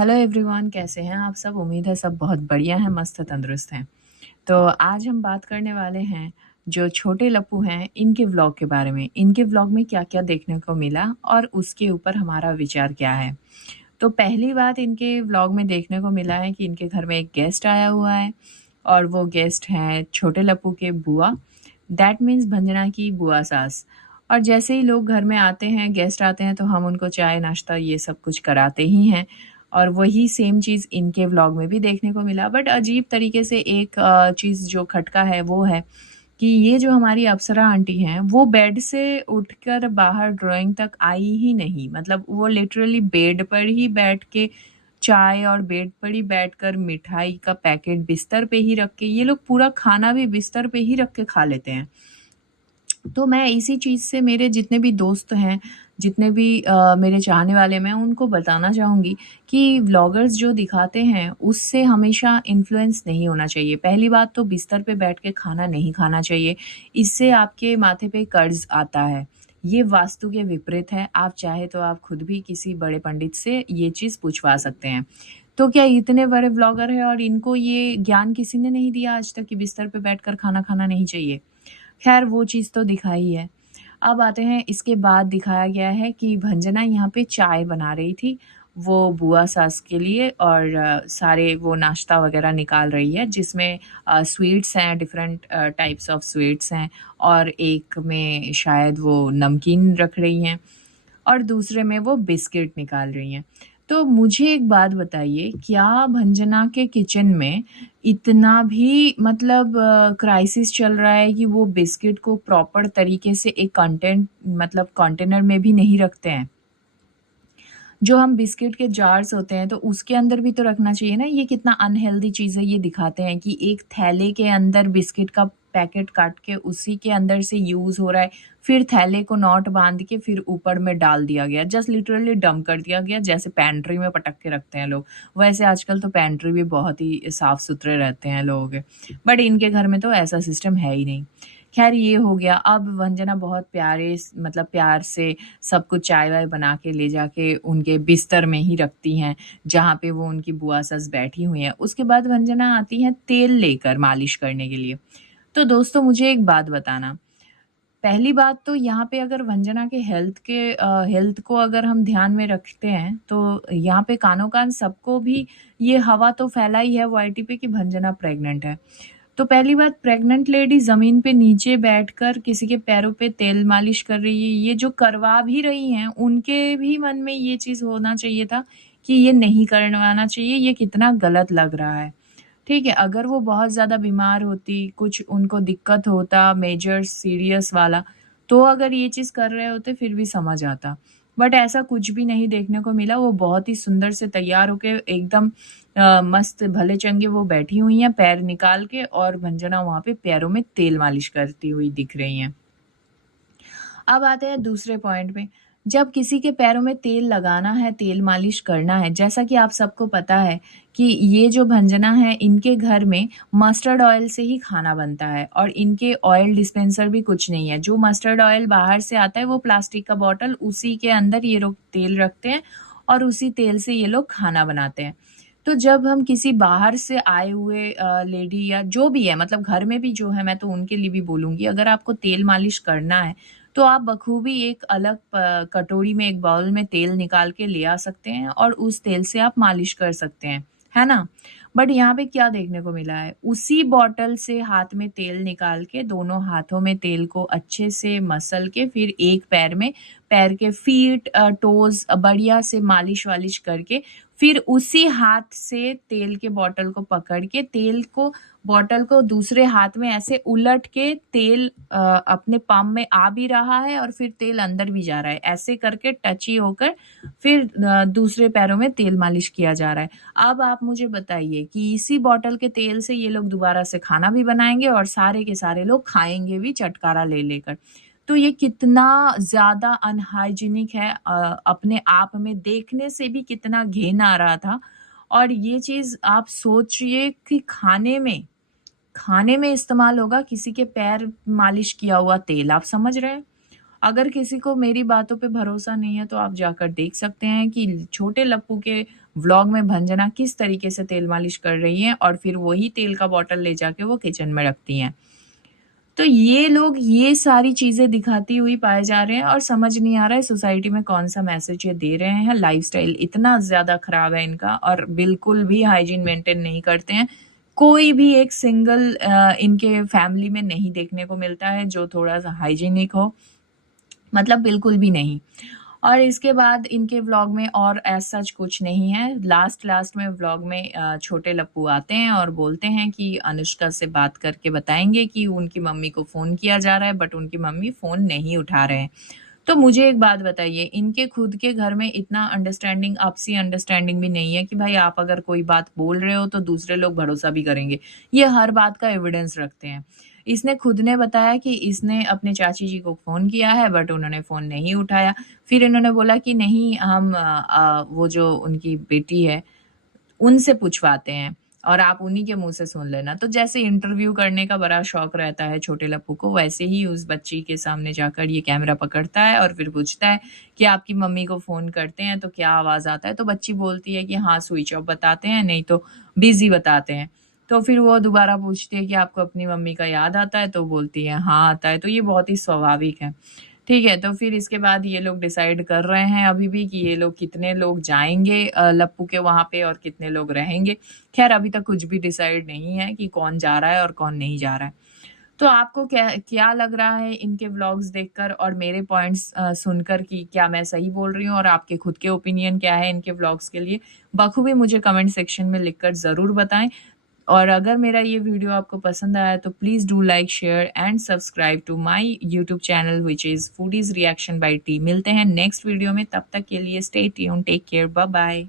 Hello everyone, कैसे हैं आप सब? उम्मीद है सब बहुत बढ़िया हैं, मस्त तंदुरुस्त हैं। तो आज हम बात करने वाले हैं जो छोटे लप्पू हैं इनके व्लॉग के बारे में। इनके व्लॉग में क्या-क्या देखने को मिला और उसके ऊपर हमारा विचार क्या है। तो पहली बात इनके व्लॉग में देखने को मिला है कि इनके घर में एक गेस्ट आया हुआ है और वो गेस्ट हैं छोटे लप्पू के बुआ। दैट मीन्स भंजना की बुआ सास। और जैसे ही लोग घर में आते हैं, गेस्ट आते हैं, तो हम उनको चाय नाश्ता ये सब कुछ कराते ही हैं। और वही सेम चीज़ इनके व्लॉग में भी देखने को मिला, बट अजीब तरीके से एक चीज़ जो खटका है वो है कि ये जो हमारी अप्सरा आंटी हैं वो बेड से उठकर बाहर ड्राइंग तक आई ही नहीं। मतलब वो लिटरली बेड पर ही बैठ के चाय और बेड पर ही बैठकर मिठाई का पैकेट बिस्तर पे ही रख के, ये लोग पूरा खाना भी बिस्तर पे ही रख के खा लेते हैं। तो मैं इसी चीज़ से मेरे जितने भी दोस्त हैं, जितने भी मेरे चाहने वाले मैं उनको बताना चाहूँगी कि व्लॉगर्स जो दिखाते हैं उससे हमेशा इन्फ्लुएंस नहीं होना चाहिए। पहली बात तो बिस्तर पे बैठ के खाना नहीं खाना चाहिए, इससे आपके माथे पे कर्ज़ आता है। ये वास्तु के विपरीत है, आप चाहे तो आप खुद भी किसी बड़े पंडित से ये चीज़ पूछवा सकते हैं। तो क्या इतने बड़े व्लॉगर हैं और इनको ये ज्ञान किसी ने नहीं दिया आज तक कि बिस्तर पे बैठकर खाना खाना नहीं चाहिए? खैर वो चीज़ तो दिखाई है। अब आते हैं, इसके बाद दिखाया गया है कि भंजना यहाँ पे चाय बना रही थी, वो बुआ सास के लिए, और सारे वो नाश्ता वग़ैरह निकाल रही है जिसमें स्वीट्स हैं, डिफरेंट टाइप्स ऑफ स्वीट्स हैं, और एक में शायद वो नमकीन रख रही हैं और दूसरे में वो बिस्किट निकाल रही हैं। तो मुझे एक बात बताइए, क्या भंजना के किचन में इतना भी मतलब क्राइसिस चल रहा है कि वो बिस्किट को प्रॉपर तरीके से एक कंटेनर में भी नहीं रखते हैं? जो हम बिस्किट के जार्स होते हैं तो उसके अंदर भी तो रखना चाहिए ना। ये कितना अनहेल्दी चीज़ है, ये दिखाते हैं कि एक थैले के अंदर बिस्किट का पैकेट काट के उसी के अंदर से यूज़ हो रहा है, फिर थैले को नॉट बांध के फिर ऊपर में डाल दिया गया, जस्ट लिटरली डंप कर दिया गया, जैसे पैंट्री में पटक के रखते हैं लोग। वैसे आजकल तो पैंट्री भी बहुत ही साफ सुथरे रहते हैं लोगों के, बट इनके घर में तो ऐसा सिस्टम है ही नहीं। खैर ये हो गया। अब वंजना बहुत मतलब प्यार से सब कुछ चाय-वाय बना के ले जाके उनके बिस्तर में ही रखती हैं, जहाँ पे वो उनकी बुआ सस बैठी हुई हैं। उसके बाद वंजना आती हैं तेल लेकर मालिश करने के लिए। तो दोस्तों मुझे एक बात बताना, पहली बात तो यहाँ पे अगर वंजना के हेल्थ को अगर हम ध्यान में रखते हैं, तो यहाँ पे कानो-कान सबको भी ये हवा तो फैला ही है वाईटी पे कि वंजना प्रेग्नेंट है। तो पहली बात, प्रेग्नेंट लेडी ज़मीन पे नीचे बैठकर किसी के पैरों पे तेल मालिश कर रही है, ये जो करवा भी रही हैं, उनके भी मन में ये चीज़ होना चाहिए था कि ये नहीं करवाना चाहिए, ये कितना गलत लग रहा है। ठीक है, अगर वो बहुत ज़्यादा बीमार होती, कुछ उनको दिक्कत होता मेजर सीरियस वाला, तो अगर ये चीज़ कर रहे होते फिर भी समझ आता। बट ऐसा कुछ भी नहीं देखने को मिला, वो बहुत ही सुंदर से तैयार होके एकदम मस्त भले चंगे वो बैठी हुई हैं पैर निकाल के, और भंजना वहाँ पे पैरों में तेल मालिश करती हुई दिख रही हैं। अब आते हैं दूसरे पॉइंट पे। जब किसी के पैरों में तेल लगाना है, तेल मालिश करना है, जैसा कि आप सबको पता है कि ये जो भंजना है, इनके घर में मस्टर्ड ऑयल से ही खाना बनता है और इनके ऑयल डिस्पेंसर भी कुछ नहीं है। जो मस्टर्ड ऑयल बाहर से आता है, वो प्लास्टिक का बॉटल, उसी के अंदर ये लोग तेल रखते हैं और उसी तेल से ये लोग खाना बनाते हैं। तो जब हम किसी बाहर से आए हुए लेडी या जो भी है, मतलब घर में भी जो है, मैं तो उनके लिए भी बोलूँगी, अगर आपको तेल मालिश करना है, तो आप बखूबी एक अलग कटोरी में, एक बाउल में तेल निकाल के ले आ सकते हैं और उस तेल से आप मालिश कर सकते हैं, है ना? बट यहाँ पे क्या देखने को मिला है, उसी बॉटल से हाथ में तेल निकाल के दोनों हाथों में तेल को अच्छे से मसल के फिर एक पैर में, पैर के फीट टोज़ बढ़िया से मालिश-वालिश करके, फिर उसी हाथ से तेल के बॉटल को पकड़ के, तेल को बॉटल को दूसरे हाथ में ऐसे उलट के तेल अपने पाम में आ भी रहा है और फिर तेल अंदर भी जा रहा है। ऐसे करके टची होकर फिर दूसरे पैरों में तेल मालिश किया जा रहा है। अब आप मुझे बताइए कि इसी बॉटल के तेल से ये लोग दोबारा से खाना भी बनाएँगे और सारे के सारे लोग खाएँगे भी चटकारा ले लेकर। तो ये कितना ज़्यादा अनहाइजीनिक है, अपने आप में देखने से भी कितना घिन आ रहा था। और ये चीज़ आप सोचिए कि खाने में इस्तेमाल होगा किसी के पैर मालिश किया हुआ तेल, आप समझ रहे हैं? अगर किसी को मेरी बातों पे भरोसा नहीं है तो आप जाकर देख सकते हैं कि छोटे लप्पू के व्लॉग में भंजना किस तरीके से तेल मालिश कर रही हैं और फिर वही तेल का बॉटल ले जाके वो किचन में रखती हैं। तो ये लोग ये सारी चीज़ें दिखाती हुई पाए जा रहे हैं और समझ नहीं आ रहा है सोसाइटी में कौन-सा मैसेज ये दे रहे हैं। लाइफ़स्टाइल इतना ज़्यादा खराब है इनका और बिल्कुल भी हाइजीन मेंटेन नहीं करते हैं। कोई भी एक सिंगल इनके फैमिली में नहीं देखने को मिलता है जो थोड़ा-सा हाइजीनिक हो, मतलब बिल्कुल भी नहीं। और इसके बाद इनके व्लॉग में और एज़ सच कुछ नहीं है। लास्ट में व्लॉग में छोटे लप्पू आते हैं और बोलते हैं कि अनुष्का से बात करके बताएँगे कि उनकी मम्मी को फ़ोन किया जा रहा है, बट उनकी मम्मी फ़ोन नहीं उठा रहे हैं। तो मुझे एक बात बताइए, इनके खुद के घर में इतना अंडरस्टैंडिंग, आपसी अंडरस्टैंडिंग भी नहीं है कि भाई आप अगर कोई बात बोल रहे हो तो दूसरे लोग भरोसा भी करेंगे। ये हर बात का एविडेंस रखते हैं। इसने खुद ने बताया कि इसने अपने चाची जी को फ़ोन किया है बट उन्होंने फ़ोन नहीं उठाया। फिर इन्होंने बोला कि नहीं हम वो जो उनकी बेटी है उनसे पूछवाते हैं और आप उन्हीं के मुँह से सुन लेना। तो जैसे इंटरव्यू करने का बड़ा शौक रहता है छोटे लप्पू को, वैसे ही उस बच्ची के सामने जाकर ये कैमरा पकड़ता है और फिर पूछता है कि आपकी मम्मी को फ़ोन करते हैं तो क्या आवाज़ आता है? तो बच्ची बोलती है कि हाँ, स्विच ऑफ बताते हैं, नहीं तो बिज़ी बताते हैं। तो फिर वो दोबारा पूछती है कि आपको अपनी मम्मी का याद आता है? तो बोलती है हाँ, आता है। तो ये बहुत ही स्वाभाविक है। ठीक है, तो फिर इसके बाद ये लोग डिसाइड कर रहे हैं अभी भी कि ये लोग कितने लोग जाएँगे लप्पू के वहाँ पे और कितने लोग रहेंगे। ख़ैर अभी तक कुछ भी डिसाइड नहीं है कि कौन जा रहा है और कौन नहीं जा रहा है। तो आपको क्या क्या लग रहा है इनके व्लॉग्स देखकर और मेरे पॉइंट्स सुनकर कि क्या मैं सही बोल रही हूँ और आपके खुद के ओपिनियन क्या है इनके व्लॉग्स के लिए? बखूबी मुझे कमेंट सेक्शन में लिखकर ज़रूर बताएँ। और अगर मेरा ये वीडियो आपको पसंद आया तो please do like, share and subscribe to my YouTube channel which is foodies reaction by T. मिलते हैं नेक्स्ट वीडियो में, तब तक के लिए stay tuned, take care, bye bye.